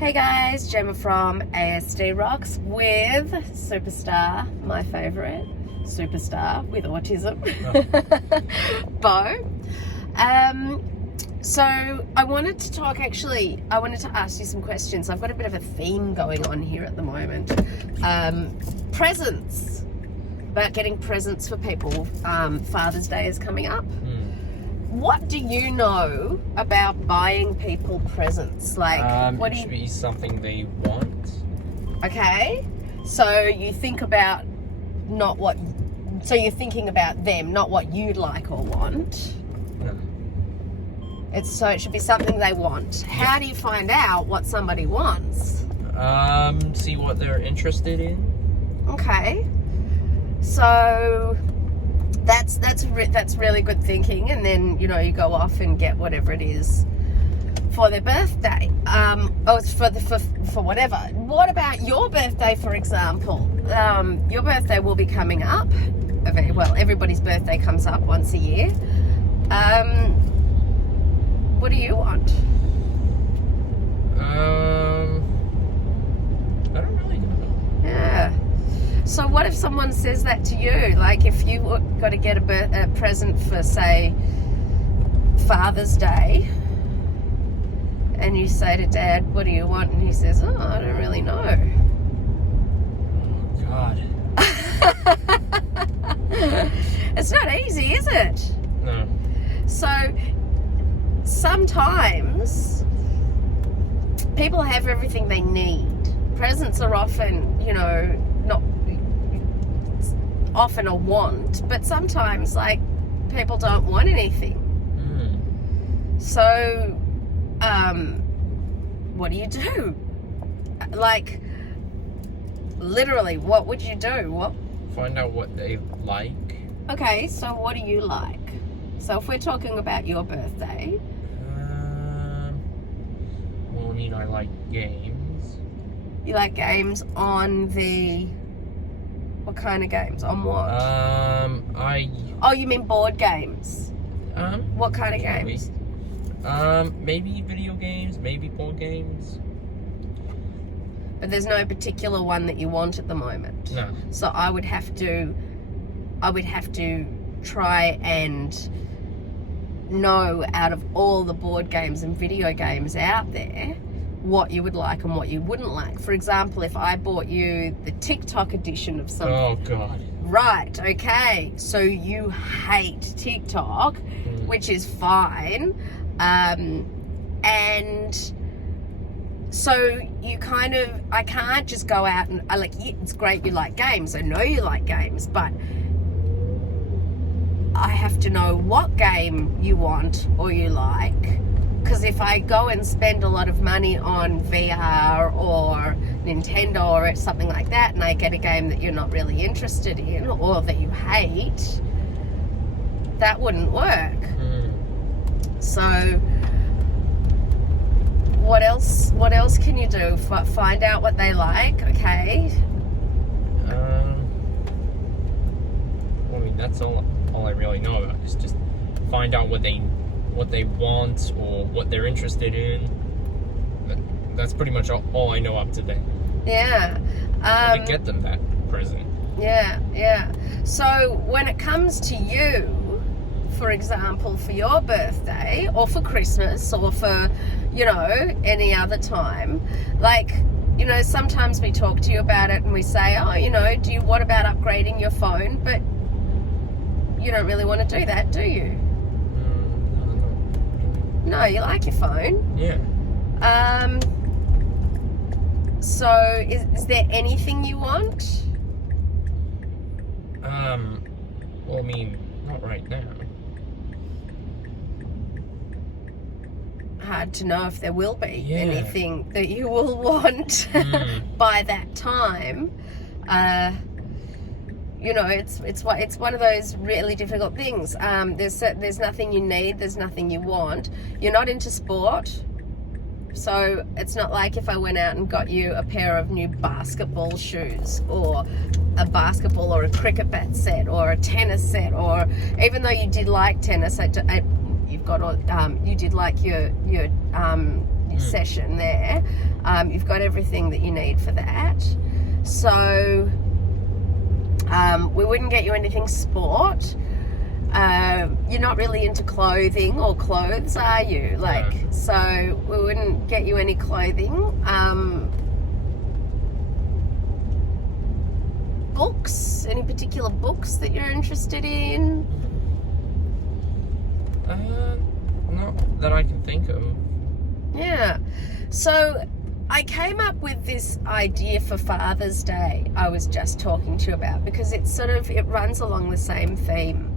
Hey guys, Gemma from ASD Rocks with superstar, my favourite superstar with autism, Beau. So I wanted to ask you some questions. I've got a bit of a theme going on here at the moment. Presents, about getting presents for people. Father's Day is coming up. What do you know about buying people presents? Like, what it should be something they want. Okay, so you think about you're thinking about them, not what you'd like or want. No. It should be something they want. How do you find out what somebody wants? See what they're interested in. Okay, so that's really good thinking, and then you go off and get whatever it is for their birthday. It's for whatever. What about your birthday, for example? Your birthday will be coming up. Well, everybody's birthday comes up once a year. What do you want? I don't really know. Yeah. So what if someone says that to you? Like, if you got to get a present for, say, Father's Day, and you say to Dad, what do you want? And he says, oh, I don't really know. Oh, God. It's not easy, is it? No. So sometimes people have everything they need. Presents are often, not often a want, but sometimes, like, people don't want anything. So, what do you do? Like, literally, what would you do? Find out what they like. Okay, so what do you like? So if we're talking about your birthday. Well, I like games. You like games on what kind of games? On what? Oh, you mean board games? What kind of games? Maybe video games, maybe board games. But there's no particular one that you want at the moment. No. So I would have to try and know, out of all the board games and video games out there, what you would like and what you wouldn't like. For example, if I bought you the TikTok edition of something. Oh, God. Right, okay. So you hate TikTok, which is fine. And so I can't just go out and, it's great you like games. I know you like games, but I have to know what game you want or you like. Because if I go and spend a lot of money on VR or Nintendo or something like that, and I get a game that you're not really interested in or that you hate, that wouldn't work. So what else can you do? Find out what they like, okay? That's all I really know about is just find out what they want or what they're interested in. That's pretty much all I know up to date. Yeah. To get them that present. Yeah. So when it comes to you, for example, for your birthday or for Christmas or for, any other time, like, sometimes we talk to you about it and we say, oh, what about upgrading your phone? But you don't really want to do that, do you? No, you like your phone. Yeah. So is there anything you want? Well, not right now. Hard to know if there will be anything that you will want by that time. It's one of those really difficult things. There's nothing you need, there's nothing you want. You're not into sport, so it's not like if I went out and got you a pair of new basketball shoes or a basketball or a cricket bat set or a tennis set, or even though you did like tennis, you did like your session there. You've got everything that you need for that. So we wouldn't get you anything sport. You're not really into clothing or clothes, are you? Like, so we wouldn't get you any clothing. Books? Any particular books that you're interested in? Not that I can think of. Yeah. So I came up with this idea for Father's Day I was just talking to you about, because it runs along the same theme.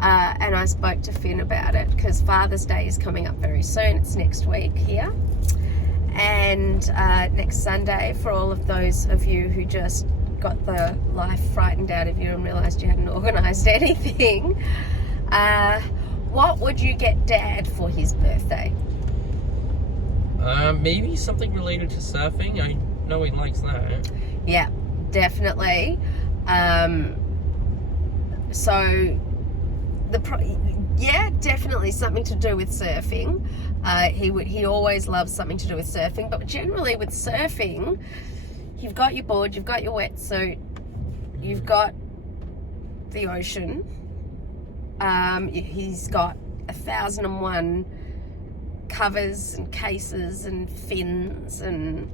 And I spoke to Finn about it because Father's Day is coming up very soon. It's next week here. And next Sunday, for all of those of you who just got the life frightened out of you and realised you hadn't organised anything, what would you get Dad for his birthday? Maybe something related to surfing. I know he likes that. Yeah, definitely. Definitely something to do with surfing. He always loves something to do with surfing, but generally with surfing, you've got your board, you've got your wetsuit, you've got the ocean. He's got 1,001 covers and cases and fins and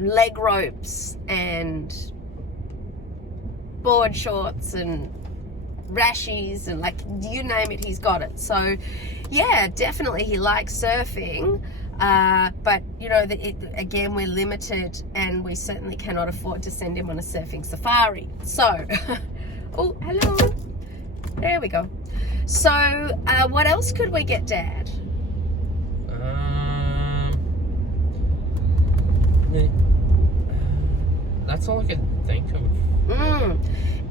leg ropes and board shorts and rashies and, like, you name it, he's got it. So yeah, definitely he likes surfing, but you know, again, we're limited and we certainly cannot afford to send him on a surfing safari. So oh, hello, there we go. So what else could we get Dad? That's all I can think of.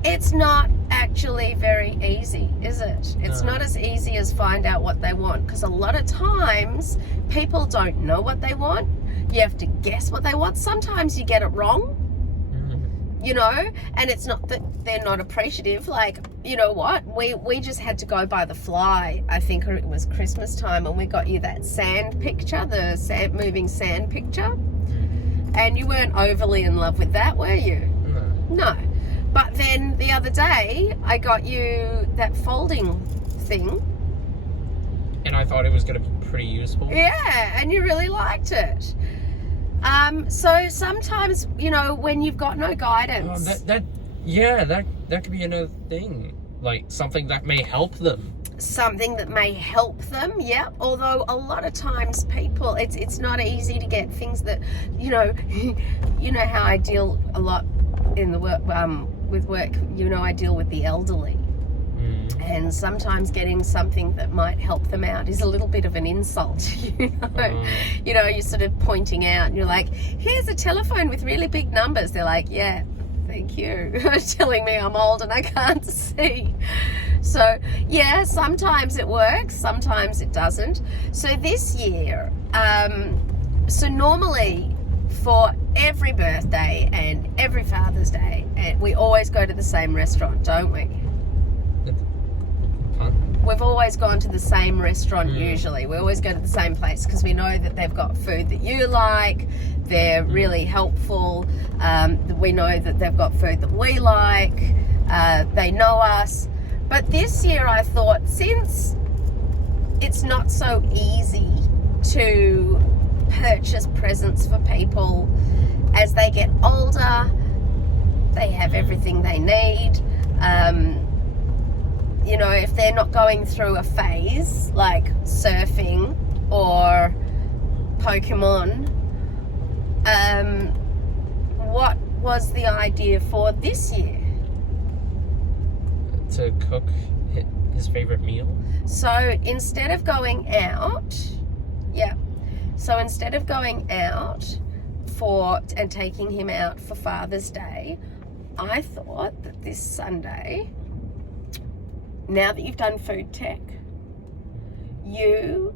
It's not actually very easy, is it? It's not as easy as find out what they want, because a lot of times people don't know what they want. You have to guess what they want. Sometimes you get it wrong, you know, and it's not that they're not appreciative. Like, you know what? We just had to go by the fly. I think it was Christmas time, and we got you that sand picture, the moving sand picture. And you weren't overly in love with that, were you? No. But then the other day, I got you that folding thing. And I thought it was going to be pretty useful. Yeah, and you really liked it. So sometimes, you know, when you've got no guidance... that could be another thing. Like, something that may help them. Something that may help them, yeah. Although a lot of times people, it's not easy to get things that, you know, you know how I deal a lot in the work, with work, you know, I deal with the elderly. And sometimes getting something that might help them out is a little bit of an insult, you know. You know, you're sort of pointing out and you're like, here's a telephone with really big numbers. They're like, yeah, thank you. Telling me I'm old and I can't see. So yeah, sometimes it works, sometimes it doesn't. So this year, so normally for every birthday and every Father's Day, and we always go to the same restaurant, don't we? We've always gone to the same restaurant usually. We always go to the same place because we know that they've got food that you like. They're really helpful. We know that they've got food that we like. They know us. But this year I thought, since it's not so easy to purchase presents for people as they get older, they have everything they need. You know, if they're not going through a phase like surfing or Pokemon, what was the idea for this year? To cook his favorite meal. So instead of going out, instead of going out and taking him out for Father's Day, I thought that this Sunday, now that you've done food tech, you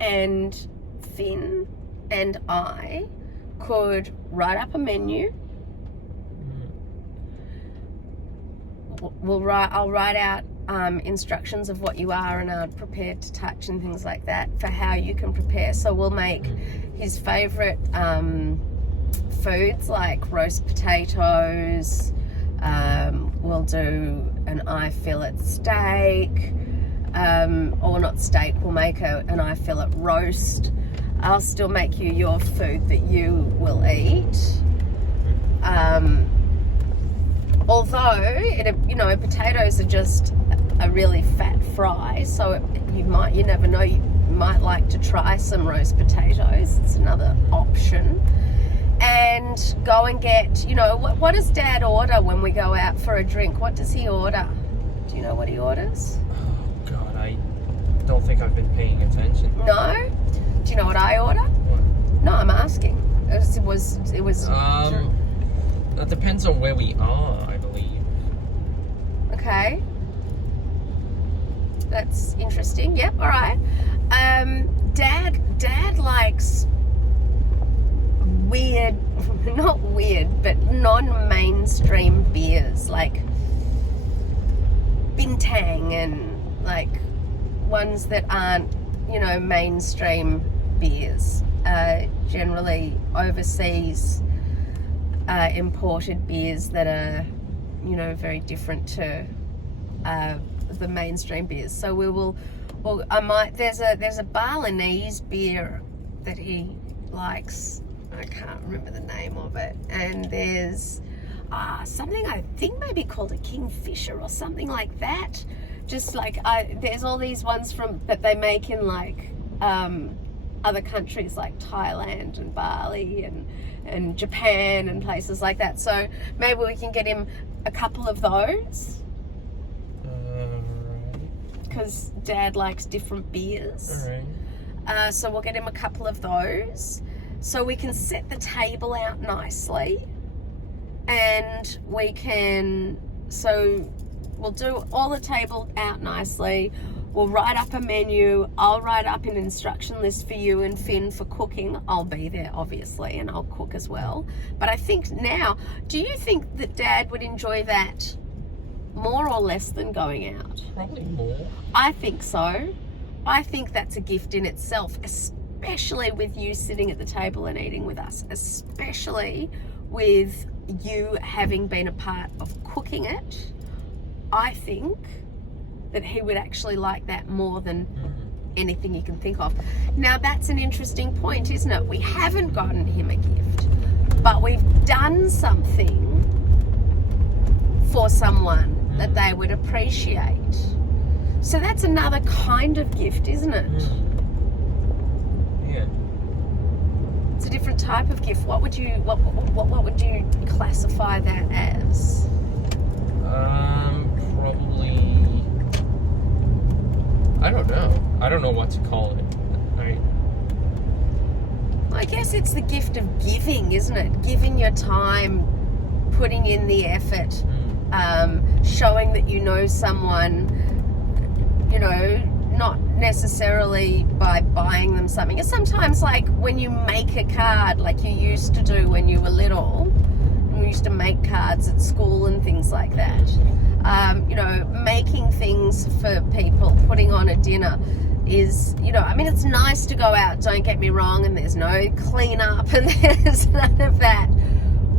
and Finn and I could write up a menu. I'll write out instructions of what you are and are prepared to touch and things like that for how you can prepare. So we'll make, his favourite foods like roast potatoes. We'll do an eye fillet steak, or not steak, we'll make an eye fillet roast. I'll still make you your food that you will eat. Although, potatoes are just a really fat fry, so you never know, you might like to try some roast potatoes. It's another option. And go and get, what does Dad order when we go out for a drink? What does he order? Do you know what he orders? Oh, God, I don't think I've been paying attention. No? Do you know what I order? What? No, I'm asking. It was. That depends on where we are, I believe. Okay. That's interesting. Yep, all right. Dad likes weird, not weird, but non-mainstream beers like Bintang and like ones that aren't, mainstream beers. Generally overseas imported beers that are, very different to the mainstream beers. So there's a Balinese beer that he likes. I can't remember the name of it. And there's something I think maybe called a Kingfisher or something like that. Just like there's all these ones that they make in like other countries like Thailand and Bali and Japan and places like that. So maybe we can get him a couple of those. Because Dad likes different beers. Alright. So we'll get him a couple of those. So we can set the table out nicely. And we'll do all the table out nicely. We'll write up a menu. I'll write up an instruction list for you and Finn for cooking. I'll be there, obviously, and I'll cook as well. But I think now, do you think that Dad would enjoy that more or less than going out? Probably more. I think so. I think that's a gift in itself, especially with you sitting at the table and eating with us, especially with you having been a part of cooking it. I think that he would actually like that more than anything you can think of. Now, that's an interesting point, isn't it? We haven't gotten him a gift, but we've done something for someone that they would appreciate. So that's another kind of gift, isn't it? Yeah. It's a different type of gift. What would you classify that as? Probably. I don't know. I don't know what to call it. I guess it's the gift of giving, isn't it? Giving your time, putting in the effort, showing that you know someone, not necessarily by buying them something. It's sometimes like when you make a card, like you used to do when you were little. We used to make cards at school and things like that. Making things for people, putting on a dinner is, it's nice to go out, don't get me wrong, and there's no clean up and there's none of that.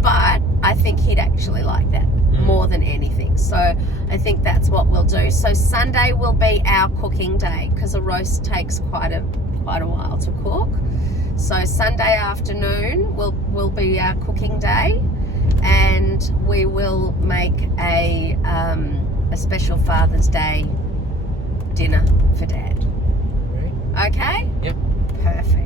But I think he'd actually like that more than anything. So I think that's what we'll do. So Sunday will be our cooking day because a roast takes quite a while to cook. So Sunday afternoon will be our cooking day, and we will make a special Father's Day dinner for Dad. Right. Okay? Yep. Perfect.